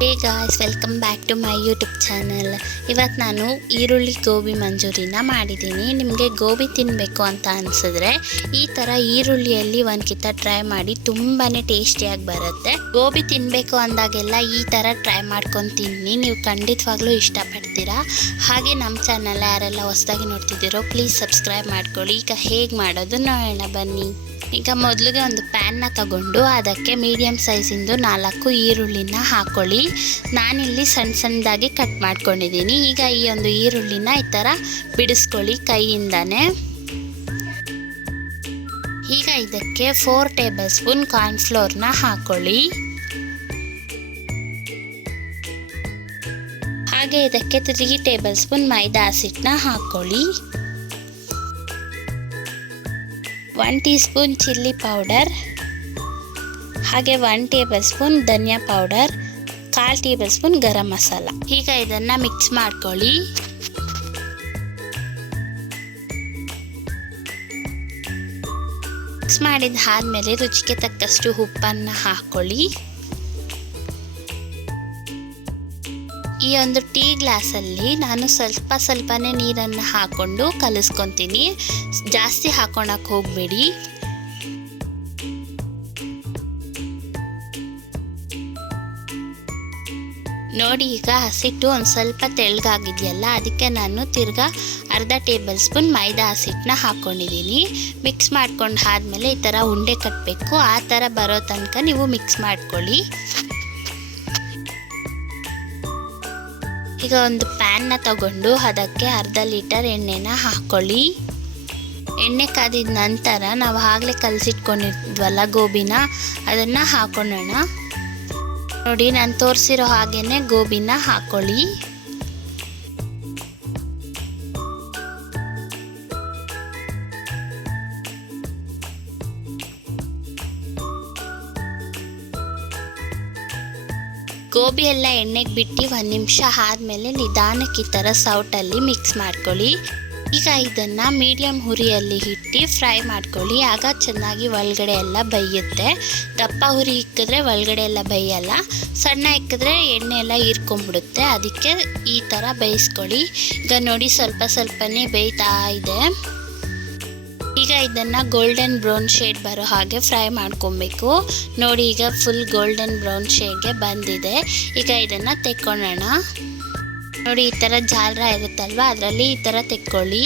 Hey guys, welcome back to my YouTube channel. ಇವತ್ತು ನಾನು ಈರುಳ್ಳಿ ಗೋಬಿ ಮಂಚೂರಿನ ಮಾಡಿದ್ದೀನಿ. ನಿಮಗೆ ಗೋಬಿ ತಿನ್ನಬೇಕು ಅಂತ ಅನಿಸಿದ್ರೆ ಈ ಥರ ಈರುಳ್ಳಿಯಲ್ಲಿ ಒಂದು ಕಿತ್ತ ಟ್ರೈ ಮಾಡಿ, ತುಂಬಾ ಟೇಸ್ಟಿಯಾಗಿ ಬರುತ್ತೆ. ಗೋಬಿ ತಿನ್ನಬೇಕು ಅಂದಾಗೆಲ್ಲ ಈ ಥರ ಟ್ರೈ ಮಾಡ್ಕೊಂಡು ತಿನ್ನಿ, ನೀವು ಖಂಡಿತವಾಗ್ಲೂ ಇಷ್ಟಪಡ್ತೀರಾ. ಹಾಗೆ ನಮ್ಮ ಚಾನಲ್ ಯಾರೆಲ್ಲ ಹೊಸದಾಗಿ ನೋಡ್ತಿದ್ದೀರೋ ಪ್ಲೀಸ್ ಸಬ್ಸ್ಕ್ರೈಬ್ ಮಾಡ್ಕೊಳ್ಳಿ. ಈಗ ಹೇಗೆ ಮಾಡೋದು ನೋಡೋಣ ಬನ್ನಿ. ಈಗ ಮೊದಲಿಗೆ ಒಂದು ಪ್ಯಾನ್ನ ತಗೊಂಡು ಅದಕ್ಕೆ ಮೀಡಿಯಮ್ ಸೈಜಿಂದು 4 ಈರುಳ್ಳಿನ ಹಾಕ್ಕೊಳ್ಳಿ. ನಾನಿಲ್ಲಿ ಸಣ್ಣ ಸಣ್ಣದಾಗಿ ಕಟ್ ಮಾಡ್ಕೊಂಡಿದ್ದೀನಿ. ಈಗ ಈ ಒಂದು ಈರುಳ್ಳಿನ ಈ ಥರ ಬಿಡಿಸ್ಕೊಳ್ಳಿ ಕೈಯಿಂದಾನೆ. ಈಗ ಇದಕ್ಕೆ 4 ಟೇಬಲ್ ಸ್ಪೂನ್ ಕಾರ್ನ್ಫ್ಲೋರ್ನ ಹಾಕ್ಕೊಳ್ಳಿ. ಹಾಗೆ ಇದಕ್ಕೆ 3 ಟೇಬಲ್ ಸ್ಪೂನ್ ಮೈದಾ ಹಸಿಟ್ಟನ್ನ ಹಾಕ್ಕೊಳ್ಳಿ. 1 ಟೀ ಸ್ಪೂನ್ ಚಿಲ್ಲಿ ಪೌಡರ್, ಹಾಗೆ 1 ಟೇಬಲ್ ಸ್ಪೂನ್ ಧನಿಯಾ powder, 1/4 table spoon garam masala. ಈಗ ಇದನ್ನು ಮಿಕ್ಸ್ ಮಾಡ್ಕೊಳ್ಳಿ. ಮಿಕ್ಸ್ ಮಾಡಿದಾದ್ಮೇಲೆ ರುಚಿಗೆ ತಕ್ಕಷ್ಟು ಉಪ್ಪನ್ನು ಹಾಕ್ಕೊಳ್ಳಿ. ಈ ಒಂದು ಟೀ ಗ್ಲಾಸಲ್ಲಿ ನಾನು ಸ್ವಲ್ಪನೇ ನೀರನ್ನು ಹಾಕ್ಕೊಂಡು ಕಲಿಸ್ಕೊತೀನಿ. ಜಾಸ್ತಿ ಹಾಕೋಣಕ್ಕೆ ಹೋಗಬೇಡಿ. ನೋಡಿ, ಈಗ ಹಸಿಟ್ಟು ಒಂದು ಸ್ವಲ್ಪ ತೆಳ್ಳಗಾಗಿದೆಯಲ್ಲ, ಅದಕ್ಕೆ ನಾನು ತಿರ್ಗಾ ಅರ್ಧ ಟೇಬಲ್ ಸ್ಪೂನ್ ಮೈದಾ ಹಸಿಟ್ಟನ್ನ ಹಾಕ್ಕೊಂಡಿದ್ದೀನಿ. ಮಿಕ್ಸ್ ಮಾಡ್ಕೊಂಡು ಆದಮೇಲೆ ಈ ಥರ ಉಂಡೆ ಕಟ್ಟಬೇಕು. ಆ ಥರ ಬರೋ ತನಕ ನೀವು ಮಿಕ್ಸ್ ಮಾಡ್ಕೊಳ್ಳಿ. ಈಗ ಒಂದು ಪ್ಯಾನ್ನ ತಗೊಂಡು ಅದಕ್ಕೆ ಅರ್ಧ ಲೀಟರ್ ಎಣ್ಣೆನ ಹಾಕ್ಕೊಳ್ಳಿ. ಎಣ್ಣೆ ಕಾದಿದ ನಂತರ ನಾವು ಆಗಲೇ ಕಲಸಿಟ್ಕೊಂಡಿದ್ವಲ್ಲ ಗೋಬಿನ, ಅದನ್ನು ಹಾಕೊಳ್ಳೋಣ. ನೋಡಿ, ನಾನು ತೋರಿಸಿರೋ ಹಾಗೇನೆ ಗೋಬಿನ ಹಾಕ್ಕೊಳ್ಳಿ. ಗೋಬಿ ಎಲ್ಲ ಎಣ್ಣೆಗೆ ಬಿಟ್ಟು 1 ನಿಮಿಷ ಆದಮೇಲೆ ನಿಧಾನಕ್ಕೆ ಈ ಥರ ಸೌಟಲ್ಲಿ ಮಿಕ್ಸ್ ಮಾಡ್ಕೊಳ್ಳಿ. ಈಗ ಇದನ್ನು ಮೀಡಿಯಮ್ ಹುರಿಯಲ್ಲಿ ಇಟ್ಟು ಫ್ರೈ ಮಾಡ್ಕೊಳ್ಳಿ. ಆಗ ಚೆನ್ನಾಗಿ ಒಳಗಡೆ ಎಲ್ಲ ಬೇಯುತ್ತೆ. ದಪ್ಪ ಹುರಿ ಇಕ್ಕಿದ್ರೆ ಒಳಗಡೆ ಎಲ್ಲ ಬೇಯಲ್ಲ, ಸಣ್ಣ ಇಕ್ಕಿದ್ರೆ ಎಣ್ಣೆ ಎಲ್ಲ ಹೀರ್ಕೊಂಡ್ಬಿಡುತ್ತೆ. ಅದಕ್ಕೆ ಈ ಥರ ಬೇಯಿಸ್ಕೊಳ್ಳಿ. ಈಗ ನೋಡಿ, ಸ್ವಲ್ಪನೇ ಬೇಯ್ತಾ ಇದೆ. ಈಗ ಇದನ್ನು ಗೋಲ್ಡನ್ ಬ್ರೌನ್ ಶೇಡ್ ಬರೋ ಹಾಗೆ ಫ್ರೈ ಮಾಡ್ಕೊಬೇಕು. ನೋಡಿ, ಈಗ ಫುಲ್ ಗೋಲ್ಡನ್ ಬ್ರೌನ್ ಶೇಡ್ಗೆ ಬಂದಿದೆ. ಈಗ ಇದನ್ನು ತೆಕ್ಕೊಳ್ಳೋಣ. ನೋಡಿ, ಈ ಥರ ಜಾಲ್ರ ಇರುತ್ತಲ್ವ, ಅದರಲ್ಲಿ ಈ ಥರ ತೆಕ್ಕೊಳ್ಳಿ.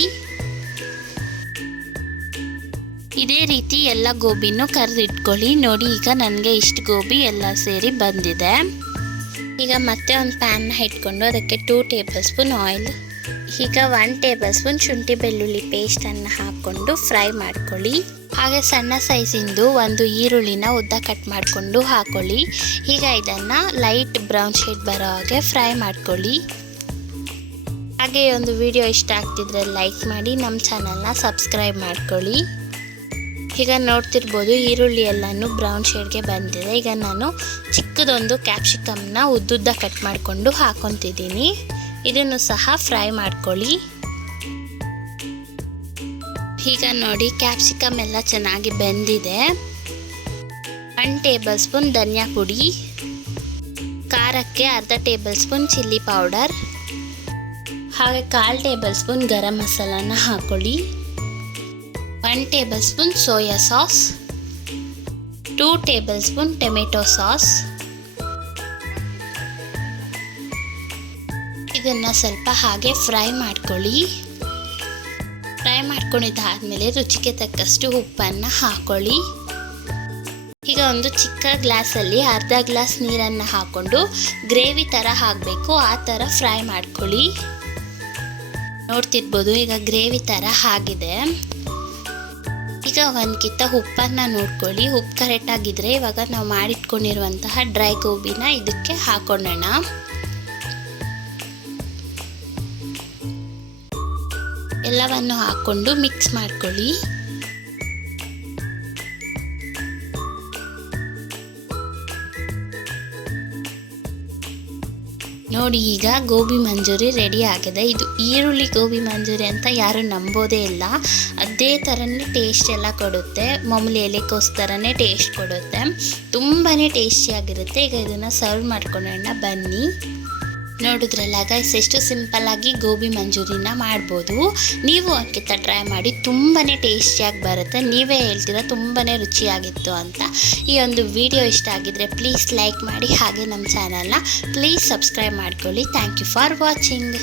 ಇದೇ ರೀತಿ ಎಲ್ಲ ಗೋಬಿನೂ ಕರೆದಿಟ್ಕೊಳ್ಳಿ. ನೋಡಿ, ಈಗ ನನಗೆ ಇಷ್ಟು ಗೋಬಿ ಎಲ್ಲ ಸೇರಿ ಬಂದಿದೆ. ಈಗ ಮತ್ತೆ ಒಂದು ಪ್ಯಾನ್ನ ಇಟ್ಕೊಂಡು ಅದಕ್ಕೆ 2 ಟೇಬಲ್ ಸ್ಪೂನ್ ಆಯಿಲ್, ಈಗ 1 ಟೇಬಲ್ ಸ್ಪೂನ್ ಶುಂಠಿ ಬೆಳ್ಳುಳ್ಳಿ ಪೇಸ್ಟನ್ನು ಹಾಕ್ಕೊಂಡು ಫ್ರೈ ಮಾಡ್ಕೊಳ್ಳಿ. ಹಾಗೆ ಸಣ್ಣ ಸೈಜಿಂದು ಒಂದು ಈರುಳ್ಳಿನ ಉದ್ದ ಕಟ್ ಮಾಡಿಕೊಂಡು ಹಾಕ್ಕೊಳ್ಳಿ. ಈಗ ಇದನ್ನು ಲೈಟ್ ಬ್ರೌನ್ ಶೇಡ್ ಬರೋ ಹಾಗೆ ಫ್ರೈ ಮಾಡ್ಕೊಳ್ಳಿ. ಹಾಗೆ ಒಂದು ವಿಡಿಯೋ ಇಷ್ಟ ಆಗ್ತಿದ್ರೆ ಲೈಕ್ ಮಾಡಿ, ನಮ್ಮ ಚಾನಲ್ನ ಸಬ್ಸ್ಕ್ರೈಬ್ ಮಾಡ್ಕೊಳ್ಳಿ. ಈಗ ನೋಡ್ತಿರ್ಬೋದು, ಈರುಳ್ಳಿ ಎಲ್ಲನೂ ಬ್ರೌನ್ ಶೇಡ್ಗೆ ಬಂದಿದೆ. ಈಗ ನಾನು ಚಿಕ್ಕದೊಂದು ಕ್ಯಾಪ್ಸಿಕಮ್ನ ಉದ್ದುದ್ದ ಕಟ್ ಮಾಡಿಕೊಂಡು ಹಾಕ್ಕೊತಿದ್ದೀನಿ. ಇದನ್ನು ಸಹ ಫ್ರೈ ಮಾಡ್ಕೊಳ್ಳಿ. ಈಗ ನೋಡಿ, ಕ್ಯಾಪ್ಸಿಕಮ್ ಎಲ್ಲ ಚೆನ್ನಾಗಿ ಬೆಂದಿದೆ. 1 ಟೇಬಲ್ ಸ್ಪೂನ್ ಧನಿಯಾ ಪುಡಿ, ಖಾರಕ್ಕೆ ಅರ್ಧ ಟೇಬಲ್ ಸ್ಪೂನ್ ಚಿಲ್ಲಿ ಪೌಡರ್, ಹಾಗೆ 1/4 ಟೇಬಲ್ ಸ್ಪೂನ್ ಗರಂ ಮಸಾಲಾನ ಹಾಕ್ಕೊಳ್ಳಿ. 1 table spoon soya sauce, 2 table spoon tomato sauce. ಇದನ್ನು ಸ್ವಲ್ಪ ಹಾಗೆ ಫ್ರೈ ಮಾಡ್ಕೊಳ್ಳಿ. ಫ್ರೈ ಮಾಡ್ಕೊಂಡಿದ್ದಾದಮೇಲೆ ರುಚಿಗೆ ತಕ್ಕಷ್ಟು ಉಪ್ಪನ್ನು ಹಾಕ್ಕೊಳ್ಳಿ. ಈಗ ಒಂದು ಚಿಕ್ಕ ಗ್ಲಾಸಲ್ಲಿ ಅರ್ಧ ಗ್ಲಾಸ್ ನೀರನ್ನು ಹಾಕ್ಕೊಂಡು ಗ್ರೇವಿ ಥರ ಆಗಬೇಕು, ಆ ಥರ ಫ್ರೈ ಮಾಡ್ಕೊಳ್ಳಿ. ನೋಡ್ತಿರ್ಬೋದು, ಈಗ ಗ್ರೇವಿ ಥರ ಆಗಿದೆ. ಈಗ ಒಂದು ಕಿತ್ತ ಉಪ್ಪನ್ನು ನೋಡ್ಕೊಳ್ಳಿ. ಉಪ್ಪು ಕರೆಕ್ಟಾಗಿದ್ದರೆ ಇವಾಗ ನಾವು ಮಾಡಿಟ್ಕೊಂಡಿರುವಂತಹ ಡ್ರೈ ಗೋಬಿನ ಇದಕ್ಕೆ ಹಾಕೊಳ್ಳೋಣ. ಎಲ್ಲವನ್ನು ಹಾಕ್ಕೊಂಡು ಮಿಕ್ಸ್ ಮಾಡ್ಕೊಳ್ಳಿ. ನೋಡಿ ಈಗ ಗೋಬಿ ಮಂಚೂರಿ ರೆಡಿ ಆಗಿದೆ. ಇದು ಈರುಳ್ಳಿ ಗೋಬಿ ಮಂಚೂರಿ ಅಂತ ಯಾರು ನಂಬೋದೇ ಇಲ್ಲ. ಅದೇ ಥರನೇ ಟೇಸ್ಟ್ ಎಲ್ಲ ಕೊಡುತ್ತೆ. ಮಾಮೂಲಿ ಎಲೆಕೋಸು ಥರನೇ ಟೇಸ್ಟ್ ಕೊಡುತ್ತೆ. ತುಂಬಾ ಟೇಸ್ಟಿಯಾಗಿರುತ್ತೆ. ಈಗ ಇದನ್ನು ಸರ್ವ್ ಮಾಡ್ಕೊಳ್ಳೋಣ ಬನ್ನಿ. ನೋಡಿದ್ರಲ್ಲ ಗೈಸ್, ಎಷ್ಟು ಸಿಂಪಲ್ಲಾಗಿ ಗೋಬಿ ಮಂಚೂರಿನ ಮಾಡ್ಬೋದು. ನೀವು ಅಂಕಿತ ಟ್ರೈ ಮಾಡಿ, ತುಂಬಾ ಟೇಸ್ಟಿಯಾಗಿ ಬರುತ್ತೆ. ನೀವೇ ಹೇಳ್ತೀರಾ ತುಂಬಾ ರುಚಿಯಾಗಿತ್ತು ಅಂತ. ಈ ಒಂದು ವಿಡಿಯೋ ಇಷ್ಟ ಆಗಿದ್ದರೆ ಪ್ಲೀಸ್ ಲೈಕ್ ಮಾಡಿ, ಹಾಗೆ ನಮ್ಮ ಚಾನಲ್ನ ಪ್ಲೀಸ್ ಸಬ್ಸ್ಕ್ರೈಬ್ ಮಾಡ್ಕೊಳ್ಳಿ. Thank you for watching.